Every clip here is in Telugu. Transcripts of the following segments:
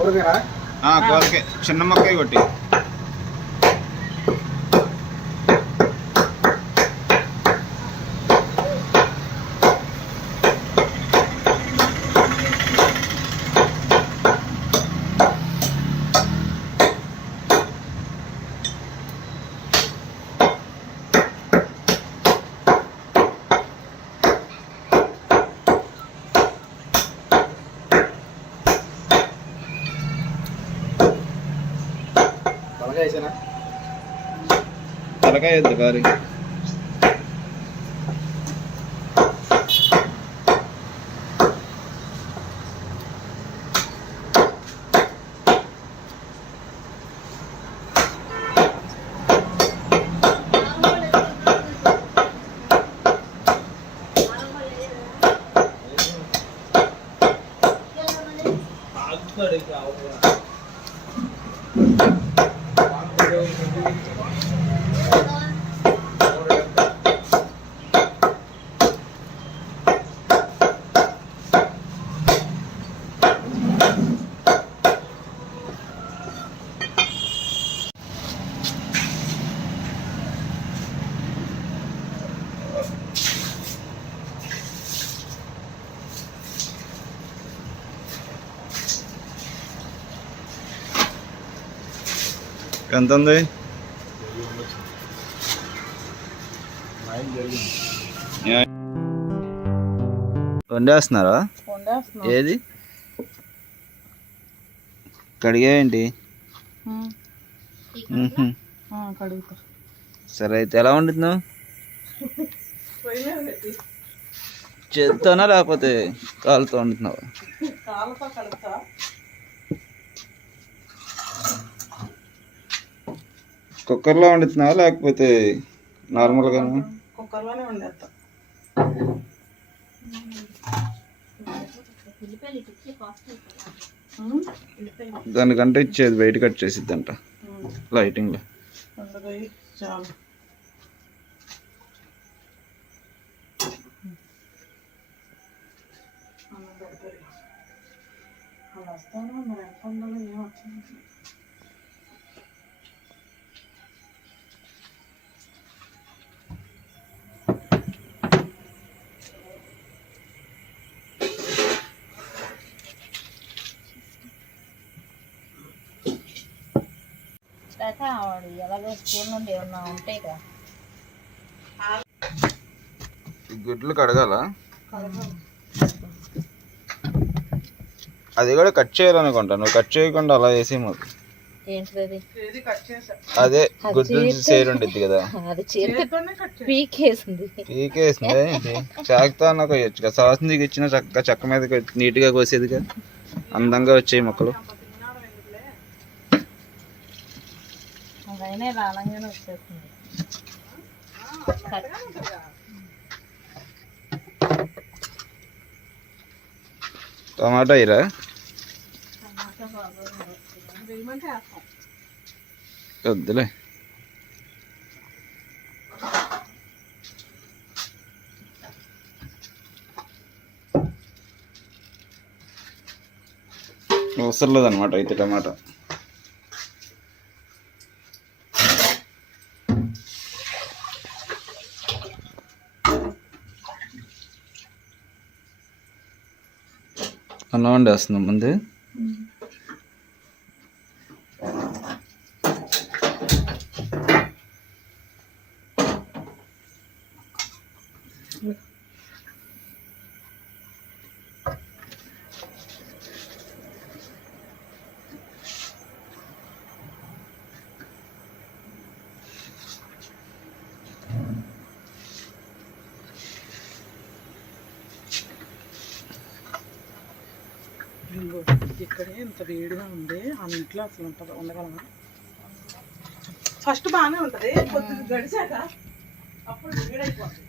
కూరకే చిన్న మొక్క కొట్టి తలకాయ వద్దు కారి ఎంత ఉంది? వండేస్తున్నారా? ఏది కడిగేయండి. సరే అయితే ఎలా వండుతున్నావు? చేత్తోనా లేకపోతే కాలుతో వండుతున్నావా? కుక్కర్లో వండుతున్నావా లేకపోతే నార్మల్గా? కుక్కర్లోనే వండేస్తా. దానికంటే ఇచ్చేది బయట కట్ చేసిద్దంట లైటింగ్లో. చాలా అలా వస్తాను మరి ఎంత ఉండాలో ఏం వచ్చింది. ఎలాగో స్కూల్ నుండి ఏమన్నా ఉంటాయి కదా. గుడ్లు కడగాల, అది కూడా కట్ చేయాలనుకుంటా. నువ్వు కట్ చేయకుండా అలా వేసే మాకు. అదే గుడ్లు సేరు ఉంటుంది కదా, పీకేసింది. చాకుతో అన్న కొయ్యొచ్చు కదా. సాస్ నీకు ఇచ్చిన చక్క చెక్క మీద నీట్గా కోసేది కదా, అందంగా వచ్చాయి మొక్కలు. టమాటా ఇరా వద్దులే. అవసరం లేదన్నమాట అయితే టమాటా. అన్నం వండేస్తున్నాం ముందు. ఇక్కడే ఇంత వేడిగా ఉంది, ఆ ఇంట్లో అసలు ఉంటుంది ఉండగలమా? ఫస్ట్ బాగానే ఉంటుంది, కొద్దిగా గడిచాక అప్పుడు వేడైపోతుంది.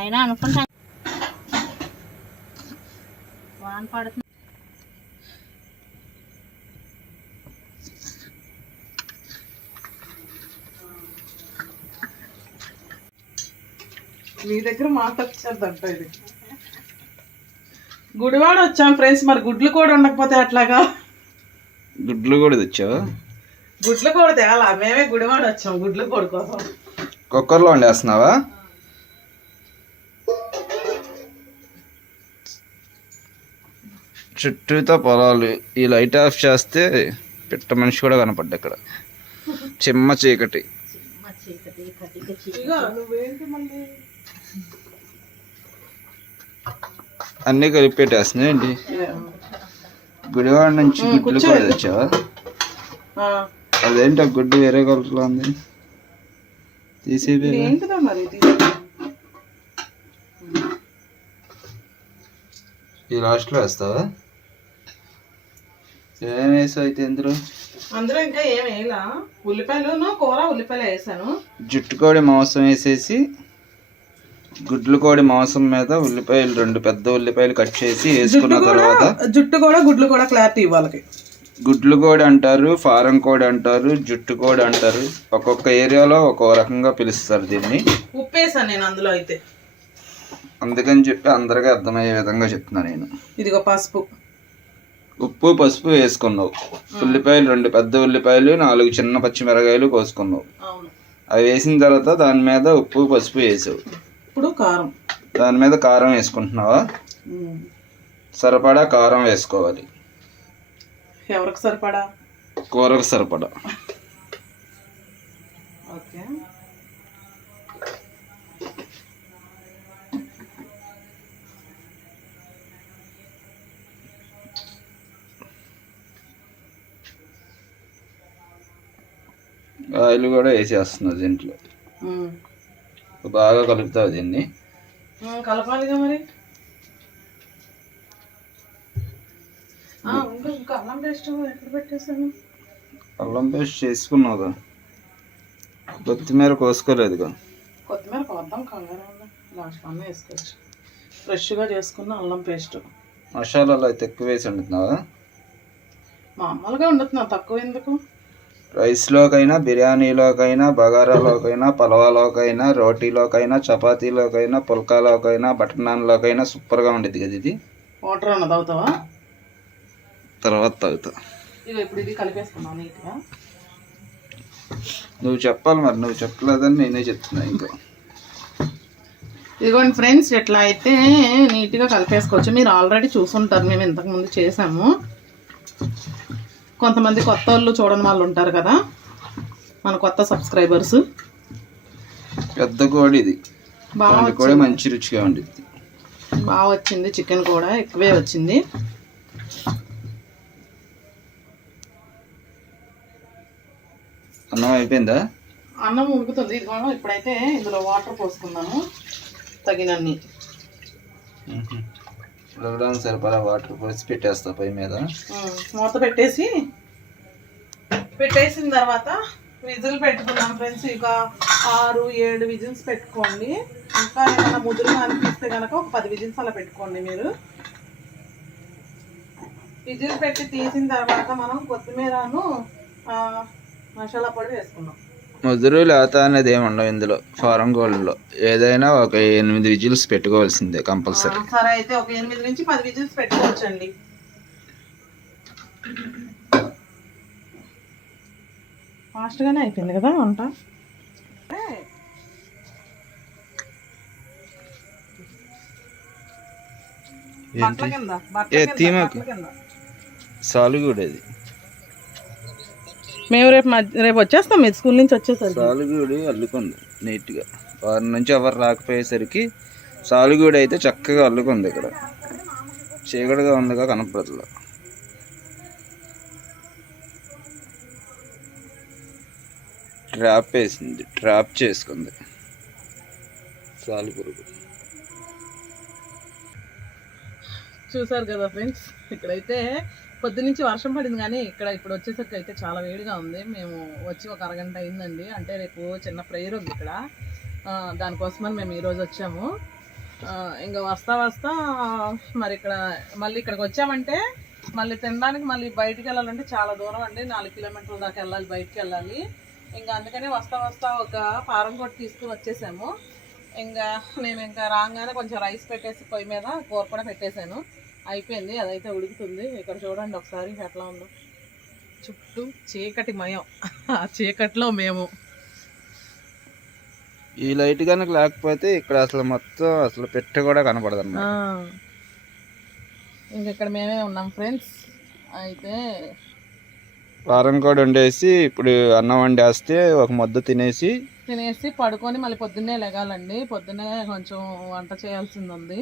అయినా అనుకుంటా వాన పడుతుంది. మీ దగ్గర మాట వచ్చేద్దంట ఇది. గుడివాడ వచ్చాం ఫ్రెండ్స్. మరి గుడ్లు కూడా ఉండకపోతే అట్లాగా? గుడ్లు కూడా తెచ్చావా? గుడ్లు కూడా తేలా, మేమే గుడివాడ వచ్చాం గుడ్లు కూడా కోసం. కుక్కర్లో వండేస్తున్నావా? చుట్టూతో పొలాలు. ఈ లైట్ ఆఫ్ చేస్తే పిట్ట మనిషి కూడా కనపడ్డా ఇక్కడ. చిమ్మ చీకటి. ఇగో నువ్వేంటి మళ్ళీ అన్నీ కలిపి పెట్టేస్తున్నాయి ఏంటి? గుడివాడ నుంచి గుడ్లు కూడా తెచ్చావా? అదేంటి ఆ గుడ్డు వేరే కలర్లో ఉంది, తీసేది ఏంటిదా మరి? ఈ లాస్ట్లో వేస్తావా? ఏం వేసావు అయితే అందులో ఇంకా ఏం వేయలా. ఉల్లిపాయలు కూర ఉల్లిపాయలు వేసాను. జుట్టుకోడి మాంసం వేసేసి గుడ్లు కోడి మాంసం మీద ఉల్లిపాయలు 2 పెద్ద ఉల్లిపాయలు కట్ చేసి వేసుకున్న తర్వాత జుట్టు కూడా గుడ్లు కూడా క్లారిటీ ఇవ్వాలి. గుడ్లు కోడి అంటారు, ఫారం కోడి అంటారు, జుట్టు కోడి అంటారు. ఒక్కొక్క ఏరియాలో ఒక్కో రకంగా పిలుస్తారు దీన్ని. ఉప్పు వేసాను నేను అందులో అయితే, అందుకని చెప్పి అందరికీ అర్థమయ్యే విధంగా చెప్తున్నా నేను. ఇదిగో పసుపు, ఉప్పు పసుపు వేసుకున్నావు. ఉల్లిపాయలు 2 పెద్ద ఉల్లిపాయలు 4 చిన్న పచ్చిమిరకాయలు కోసుకున్నావు. అవి వేసిన తర్వాత దాని మీద ఉప్పు పసుపు వేసావు. ఇప్పుడు కారం, దాని మీద కారం వేసుకుంటున్నావా? సరిపడా కారం వేసుకోవాలి. ఎవరికి సరిపడా? కూరకు సరిపడా. ఓకే. ఆయిల్ కూడా వేసేస్తున్నావు దీంట్లో. బాగా కలుపుతావు దీన్ని. కలపాలిగా మరి. ఇంకా అల్లం పేస్ట్ ఎక్కడ పెట్టేసాను? అల్లం పేస్ట్ చేసుకున్నావుగా, కొత్తిమీర కోసుకోలేదుగా. కొత్తిమీర కోద్దాం, కంగారు లాస్ట్ అన్నీ వేసుకోవచ్చు. ఫ్రెష్గా చేసుకున్న అల్లం పేస్ట్. మసాలాలు అయితే ఎక్కువ వేసి వండుతున్నావా? మామూలుగా వండుతున్నా, తక్కువ ఎందుకు. రైస్లోకైనా, బిర్యానీలోకైనా, బగారాలోకైనా, పలవాలోకైనా, రోటీలోకైనా, చపాతీలోకైనా, పుల్కాలోకైనా, బటర్ నాన్లోకైనా సూపర్గా ఉండేది కదా ఇది. వాటర్ అన్నది అవుతావా? తర్వాత తాగుతా. ఇక ఇప్పుడు ఇది కలిపేసుకున్నాను నీట్గా. నువ్వు చెప్పాలి మరి, నువ్వు చెప్పలేదని నేనే చెప్తున్నా. ఇంకా ఇదిగోండి ఫ్రెండ్స్, ఇట్లా అయితే నీట్గా కలిపేసుకోవచ్చు. మీరు ఆల్రెడీ చూసుంటారు, మేము ఇంతకుముందు చేసాము. కొంతమంది కొత్త వాళ్ళు చూడని వాళ్ళు ఉంటారు కదా, మన కొత్త సబ్స్క్రైబర్స్. పెద్ద కోడి ఇది, బాగా కూడా మంచి రుచిగా ఉండిద్ది. బాగా వచ్చింది. చికెన్ కూడా ఎక్కువే వచ్చింది. అన్నం అయిపోయిందా? అన్నం ఉడుకుతుంది. ఇదిగో ఇప్పుడైతే ఇందులో వాటర్ పోసుకున్నాను తగినన్ని. ఉడకడానికి సరిపడా వాటర్ పోసి పెట్టేస్తా పై మీద. మూత పెట్టేసిన తర్వాత విజిల్ పెట్టుకున్నాం ఫ్రెండ్స్. ఇక 6-7 విజిల్స్ పెట్టుకోండి. ఇంకా ఏమైనా ముదురుగా అనిపిస్తే కనుక ఒక 10 విజిల్స్ అలా పెట్టుకోండి మీరు. విజిల్ పెట్టి తీసిన తర్వాత మనం కొత్తిమీరను మసాలా పొడి వేసుకున్నాం. ముదురు లేత అనేది ఏమి ఉండవు ఇందులో. ఫారం కోళ్ళలో ఏదైనా ఒక 8 విజిల్స్ పెట్టుకోవాల్సిందే కంపల్సరీ. సరే అయితే ఒక 8 నుంచి 10 విజిల్స్ పెట్టుకోవచ్చండి. ఫాస్ట్గానే అయిపోయింది కదా వంట. సాలుగూడేది. మేము రేపు వచ్చేస్తాం. మీరు స్కూల్ నుంచి వచ్చేసరికి సాలుగూడి అల్లుకుంది నీట్గా. వారి నుంచి ఎవరు రాకపోయేసరికి సాలుగూడి అయితే చక్కగా అల్లుకుంది. ఇక్కడ చీకటిగా ఉందిగా కనపడదు. ట్రాప్ వేసింది, ట్రాప్ చేసుకుంది సాలుపురుగు. చూసారు కదా ఫ్రెండ్స్, ఇక్కడైతే పొద్దునుంచి వర్షం పడింది కానీ ఇక్కడ ఇప్పుడు వచ్చేసరికి అయితే చాలా వేడిగా ఉంది. మేము వచ్చి ఒక అరగంట అయిందండి. అంటే రేపు చిన్న ప్రేయర్ ఉంది ఇక్కడ, దానికోసమని మేము ఈరోజు వచ్చాము. ఇంకా వస్తా మరి ఇక్కడ మళ్ళీ ఇక్కడికి వచ్చామంటే మళ్ళీ తినడానికి మళ్ళీ బయటికి వెళ్ళాలంటే చాలా దూరం అండి. 4 కిలోమీటర్ల దాకా వెళ్ళాలి, బయటికి వెళ్ళాలి. ఇంకా అందుకని వస్తా ఒక ఫారం కొట్టి తీసుకుని వచ్చేసాము. ఇంకా నేను ఇంకా రాగానే కొంచెం రైస్ పెట్టేసి పొయ్యి మీద కూర కూడా పెట్టేశాను. అయిపోయింది, అదైతే ఉడుకుతుంది. ఇక్కడ చూడండి ఒకసారి ఎట్లా ఉందో, చుట్టూ చీకటి మయం. ఆ చీకట్లో మేము. ఈ లైట్ కనుక లేకపోతే ఇక్కడ అసలు మొత్తం అసలు పెట్టె కూడా కనపడదు అన్నమాట. ఇంకెక్కడ మేమే ఉన్నాం ఫ్రెండ్స్. అయితే వారం కూడా వండేసి ఇప్పుడు అన్నం వండేస్తే ఒక ముద్ద తినేసి పడుకొని మళ్ళీ పొద్దున్నే లెగాలండి. పొద్దున్నే కొంచెం వంట చేయాల్సింది ఉంది.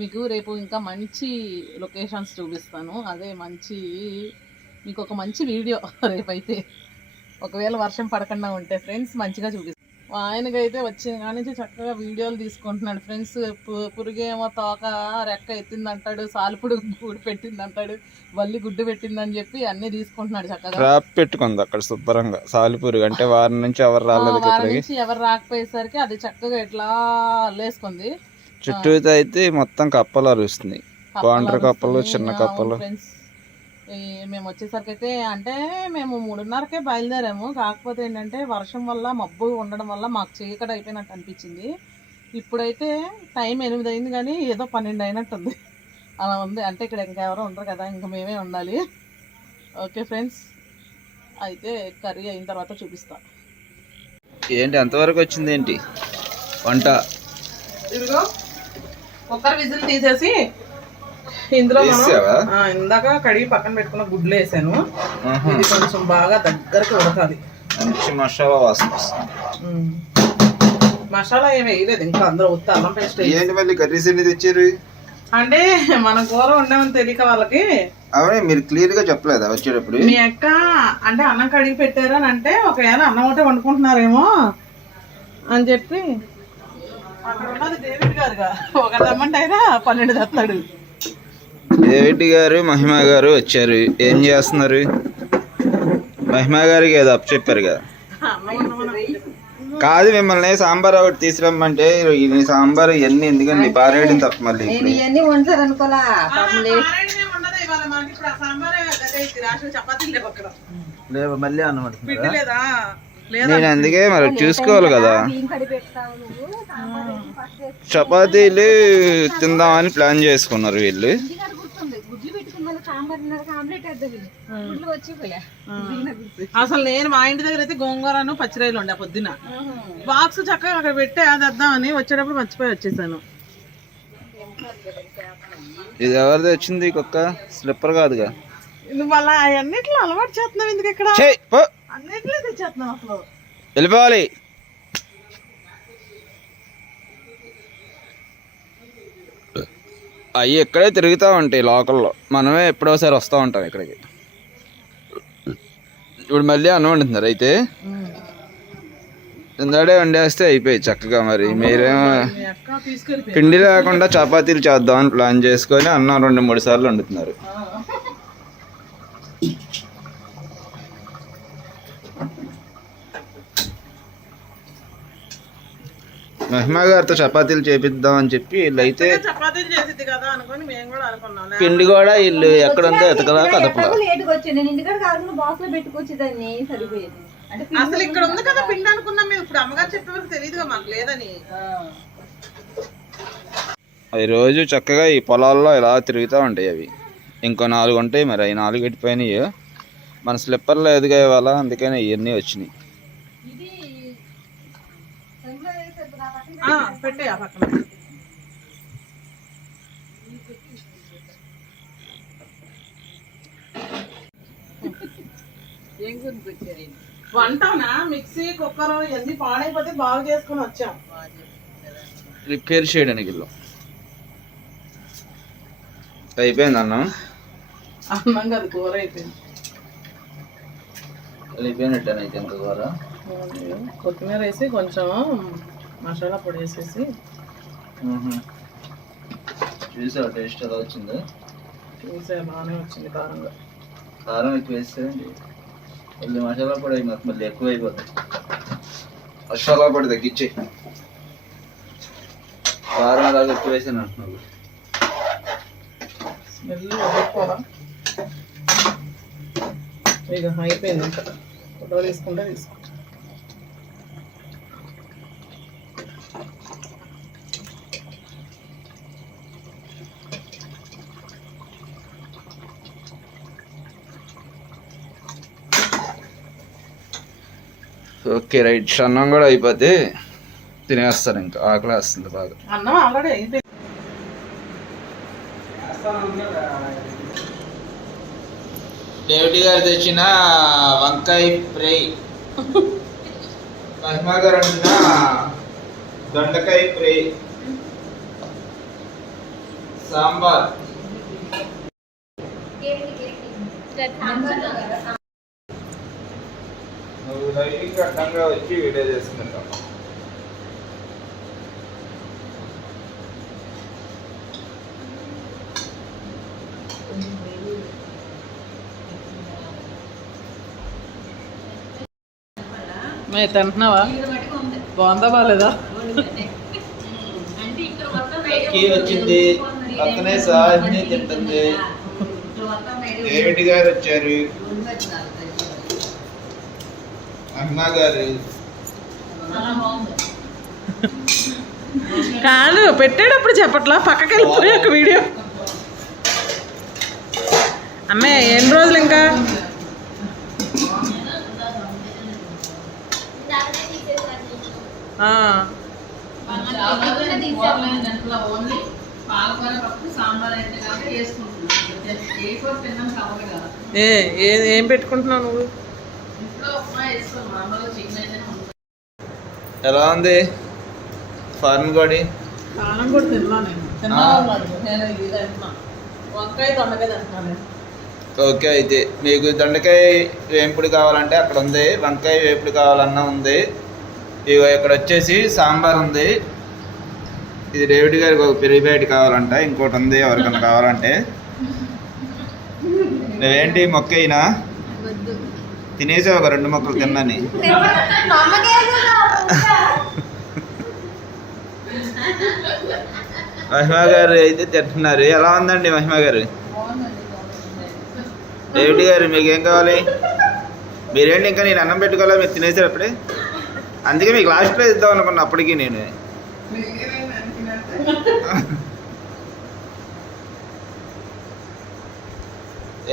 మీకు రేపు ఇంకా మంచి లొకేషన్స్ చూపిస్తాను. అదే మీకు ఒక మంచి వీడియో రేపైతే, ఒకవేళ వర్షం పడకుండా ఉంటే ఫ్రెండ్స్ మంచిగా చూపిస్తాను. ఆయనకైతే వచ్చిన కాడి నుంచి చక్కగా వీడియోలు తీసుకుంటున్నాడు ఫ్రెండ్స్. పురుగేమో తోక రెక్క ఎత్తిందంటాడు, సాలుపుడు గూడు పెట్టిందంటాడు, వల్లి గుడ్డు పెట్టిందని చెప్పి అన్ని తీసుకుంటున్నాడు చక్కగా. ట్రాప్ పెట్టుకుంది అక్కడ శుభ్రంగా సాలిపురుగు. అంటే వారం నుంచి ఎవరు రాలేదు, వారం నుంచి ఎవరు రాకపోయేసరికి అది చక్కగా ఇట్లా అల్లేసుకుంది. చుట్టూతో అయితే మొత్తం కప్పలు అరుస్తుంది, బాండ్ర కప్పలు, చిన్న కప్పలు. ఫ్రెండ్స్ మేము వచ్చేసరికి అయితే అంటే మేము 3:30కే బయలుదేరాము. కాకపోతే ఏంటంటే వర్షం వల్ల మబ్బు ఉండడం వల్ల మాకు చీకటి అయిపోయినట్టు అనిపించింది. ఇప్పుడైతే టైం 8 అయింది కానీ ఏదో 12 అయినట్టుంది, అలా ఉంది. అంటే ఇక్కడ ఇంకెవరో ఉండరు కదా, ఇంకా మేమే ఉండాలి. ఓకే ఫ్రెండ్స్, అయితే కర్రీ అయిన తర్వాత చూపిస్తా. ఏంటి అంతవరకు వచ్చింది ఏంటి వంట? ఇదిగో కుక్కర్ విజిల్ తీసేసి ఇందులో ఇందాక కడిగి పక్కన పెట్టుకున్న గుడ్లు వేసాను. ఇది కొంచెం బాగా దగ్గరకు ఉడకాలి. మంచి మసాలా వాసన వస్తుంది. మసాలా ఏమి వేయలేదు ఇంకా, అందరూ ఉత్త అల్లం పేస్ట్. ఏంటి మళ్ళీ కర్రీస్ ఎన్ని తెచ్చారు? అంటే మనం కూర ఉండమని తెలియక వాళ్ళకి. అవే మీరు క్లియర్ గా చెప్పలేదా వచ్చేటప్పుడు? మీ అక్క అంటే అన్నం కడిగి పెట్టారు అని అంటే ఒకవేళ అన్నం ఒకటే వండుకుంటున్నారేమో అని చెప్పి. అక్కడ ఉన్నది డేవిడ్ గారుగా, ఒకటి తెమ్మంటే అయినా 12 తెస్తాడు. డేవిడ్ గారు, మహిమా గారు వచ్చారు. ఏం చేస్తున్నారు? మహిమా గారికి ఏదో అప్పు చెప్పారు కదా. కాదు, మిమ్మల్ని సాంబార్ ఒకటి తీసుకురమ్మంటే ఈ సాంబార్ ఇవన్నీ ఎందుకండి పారేయడం తప్ప మళ్ళీ మళ్ళీ అన్నమాట. నేను అందుకే మరి చూసుకోవాలి కదా. చపాతీలు తిందామని ప్లాన్ చేసుకున్నారు వీళ్ళు. అసలు నేను మా ఇంటి దగ్గర అయితే గోంగూరను పచ్చిరాయలు ఉండే పొద్దున బాక్స్ చక్కగా అక్కడ పెట్టి అది వద్దామని వచ్చేటప్పుడు మర్చిపోయి వచ్చేసాను. ఇది ఎవరిది వచ్చింది కుక్క? స్లిప్పర్ కాదుగా. నువ్వు అలా అన్నిట్లో అలవాటు చేస్తున్నావు ఎందుకు? ఇక్కడ అన్నిట్లో తెచ్చేస్తున్నావు అసలు. వెళ్ళిపోవాలి. అవి ఇక్కడే తిరుగుతూ ఉంటాయి లోకల్లో, మనమే ఎప్పుడోసారి వస్తూ ఉంటాం ఇక్కడికి. ఇప్పుడు మళ్ళీ అన్నం వండుతున్నారు అయితే. ఇందాడే వండేస్తే అయిపోయి చక్కగా. మరి మీరేమో పిండి లేకుండా చపాతీలు చేద్దామని ప్లాన్ చేసుకొని అన్నం 2-3 సార్లు వండుతున్నారు. మహిమా గారితో చపాతీలు చేపిద్దాం అని చెప్పి వీళ్ళైతే పిండి కూడా వీళ్ళు ఎక్కడుందో ఎతకదా కదపలా. అసలు ఇక్కడ ఉంది కదా పిండి అనుకున్నాం మేము. ఇప్పుడు అమ్మగారు చెప్పే వరకు తెలియదుగా మాకు లేదని. అవి రోజు చక్కగా ఈ పొలాల్లో ఇలా తిరుగుతూ ఉంటాయి. అవి ఇంకో 4 ఉంటాయి. మరి అవి 4 ఎట్టిపోయినాయి. మన స్లిప్పర్లో ఎదిగా ఇవాళ, అందుకని ఇవన్నీ వచ్చినాయి. పెట్టే పక్కన వంటనా మిక్సీ కుక్కర్ ఇవన్నీ పాడైపోతే బాగు చేసుకుని వచ్చాం. రిపేర్ చేయడానికి వెళ్ళాం. అయిపోయింది అన్నం. అన్నం కదా కూర అయిపోయింది. అయిపోయినట్టేనైతే ఇంకా కూర. కొత్తిమీర వేసి కొంచెం మసాలా పొడి వేసేసి. చూసావా టేస్ట్ ఎలా వచ్చిందో? చూసా, బాగానే వచ్చింది. కారం ఎక్కువ వేసేయండి. మళ్ళీ మసాలా పొడి మళ్ళీ ఎక్కువ అయిపోతాయి. మసాలా పొడి తగ్గించే, కారం అలాగే ఎక్కువ వేసాను అంటున్నావు. స్మెల్ ఇక అయిపోయింది. ఇంకా ఫోటో తీసుకుంటే తీసుకో. ఓకే రైట్, అన్నం కూడా అయిపోతే తినేస్తాను, ఇంకా ఆకలి వేస్తుంది బాగా. అన్నం ఆల్రెడీ అయిపోయింది. డేవిడ్ గారు తెచ్చిన వంకాయ ఫ్రై, మహిమా గారు వండిన దొండకాయ ఫ్రై, సాంబార్. నువ్వు లైటింగ్ అడ్డంగా వచ్చి వీడియో చేసుకుంటావు. మేము తింటున్నావా? బాగుందా బాగాలేదా? వచ్చింది పక్కనే సాహిని తింటుంది. డేవిడ్ గారు వచ్చారు, అమ్మా గారు. కాదు పెట్టేటప్పుడు చెప్పట్లా, పక్కకి వెళ్ళిపోయి ఒక వీడియో. అమ్మే ఎన్ని రోజులు ఇంకా? ఏం పెట్టుకుంటున్నావు నువ్వు? ఎలా ఉంది ఫారెన్ బాడీ? కారం కూడా తిన్నా నేను వంకాయ దొండకాయ తింటున్నాను. ఓకే, అయితే మీకు దొండకాయ వేపుడు కావాలంటే అక్కడ ఉంది, వంకాయ వేపుడు కావాలన్నా ఉంది. ఇగో ఇక్కడ వచ్చేసి సాంబార్ ఉంది. ఇది డేవిడ్ గారికి ఒక పెరుగు ప్యాకెట్ కావాలంట, ఇంకోటి ఉంది ఎవరికన్నా కావాలంటే. నువ్వేంటి మొక్క అయినా తినేసే ఒక 2 మొక్కలు తిన్నాని. మహిమా గారు అయితే తింటున్నారు. ఎలా ఉందండి మహిమా గారు? డేవిడ్ గారు మీకేం కావాలి? మీరేంటి ఇంకా నేను అన్నం పెట్టుకోవాలా? మీరు తినేసారు అప్పుడే, అందుకే మీకు లాస్ట్లో ఇద్దాం అనుకున్నా. అప్పటికి నేను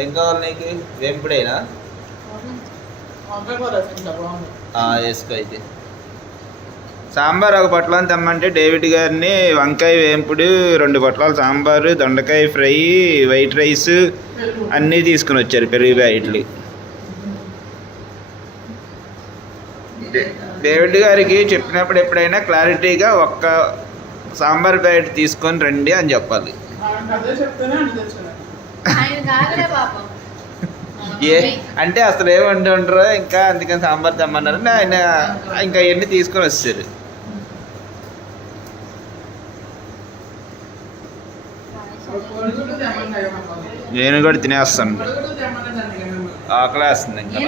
ఏం కావాలి నీకు? వేపుడైనా వేసుకో. అయితే సాంబార్ ఒక పొట్లం తెమ్మంటే డేవిడ్ గారిని వంకాయ వేపుడు, 2 పొట్లాలు సాంబారు, దొండకాయ ఫ్రై, వైట్ రైస్ అన్నీ తీసుకుని వచ్చారు, పెరుగు ప్యాకెట్లు. డేవిడ్ గారికి చెప్పినప్పుడు ఎప్పుడైనా క్లారిటీగా ఒక్క సాంబార్ ప్యాకెట్ తీసుకొని రండి అని చెప్పాలి. ఏ అంటే అసలు ఏమండి ఉండరు ఇంకా, అందుకని సాంబార్ తెమ్మన్నారు. ఆయన ఇంకా అవన్నీ తీసుకొని వచ్చారు. నేను కూడా తినేస్తాను, ఆకలి వేస్తుంది ఇంకా.